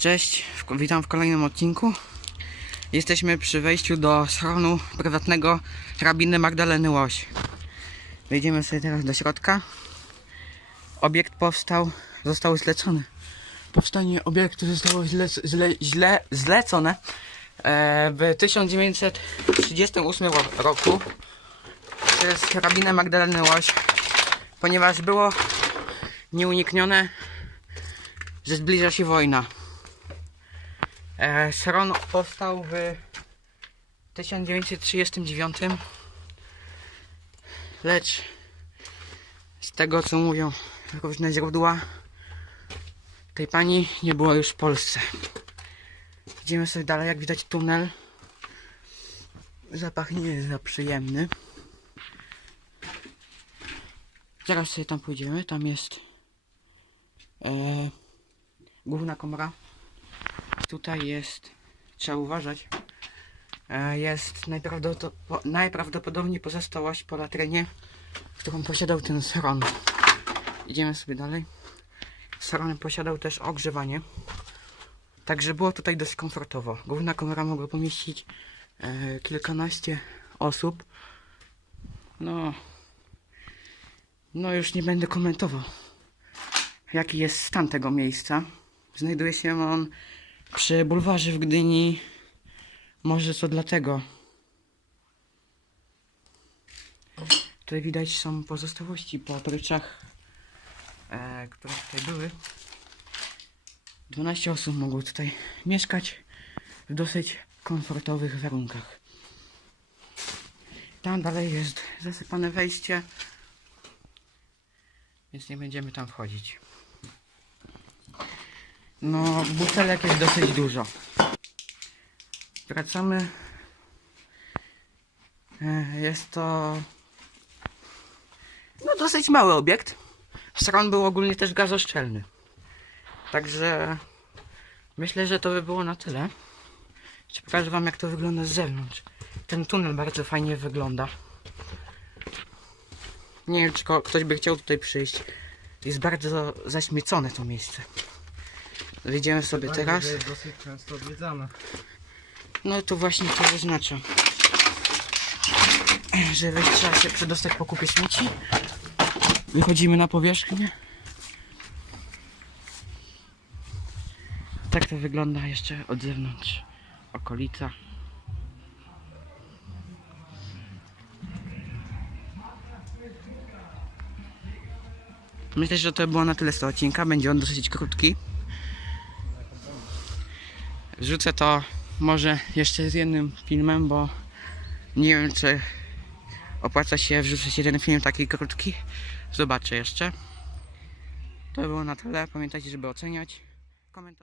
Cześć, witam w kolejnym odcinku. Jesteśmy przy wejściu do schronu prywatnego hrabiny Magdaleny Łoś. Wejdziemy sobie teraz do środka. Obiekt powstał, został zlecony. Powstanie obiektu zostało źle, źle, źle zlecone e, w 1938 ro- roku przez hrabinę Magdalenę Łoś, ponieważ było nieuniknione, że zbliża się wojna. E, Schron powstał w 1939, lecz z tego co mówią różne źródła, tej pani nie było już w Polsce. Idziemy sobie dalej, jak widać tunel. Zapach nie jest za przyjemny. Zaraz sobie tam pójdziemy, tam jest e, główna komora. Tutaj jest, trzeba uważać, e, jest najprawdopo- najprawdopodobniej pozostałość po latrynie, którą posiadał ten schron. Idziemy sobie dalej. Schron posiadał też ogrzewanie, także było tutaj dość komfortowo. Główna komora mogła pomieścić e, kilkanaście osób. No, no już nie będę komentował, jaki jest stan tego miejsca. Znajduje się on przy bulwarze w Gdyni. Może to dlatego. Tutaj widać są pozostałości po obryczach, e, które tutaj były. 12 osób mogło tutaj mieszkać w dosyć komfortowych warunkach. Tam dalej jest zasypane wejście, więc nie będziemy tam wchodzić. No, butelek jest dosyć dużo. Wracamy. E, Jest to no dosyć mały obiekt. Stron był ogólnie też gazoszczelny. Także myślę, że to by było na tyle. Jeszcze pokażę wam jak to wygląda z zewnątrz. Ten tunel bardzo fajnie wygląda. Nie wiem czy ktoś by chciał tutaj przyjść. Jest bardzo zaśmiecone to miejsce. Wyjdziemy sobie teraz. jest dosyć często. No to właśnie to oznacza, że wejść trzeba się przedostać po kupie śmieci. Wychodzimy na powierzchnię. Tak to wygląda jeszcze od zewnątrz. Okolica. Myślę, że to było na tyle z tego odcinka. Będzie on dosyć krótki. Wrzucę to może jeszcze z jednym filmem, bo nie wiem czy opłaca się wrzucić jeden film taki krótki. Zobaczę jeszcze. To było na tyle. Pamiętajcie, żeby oceniać, komentować.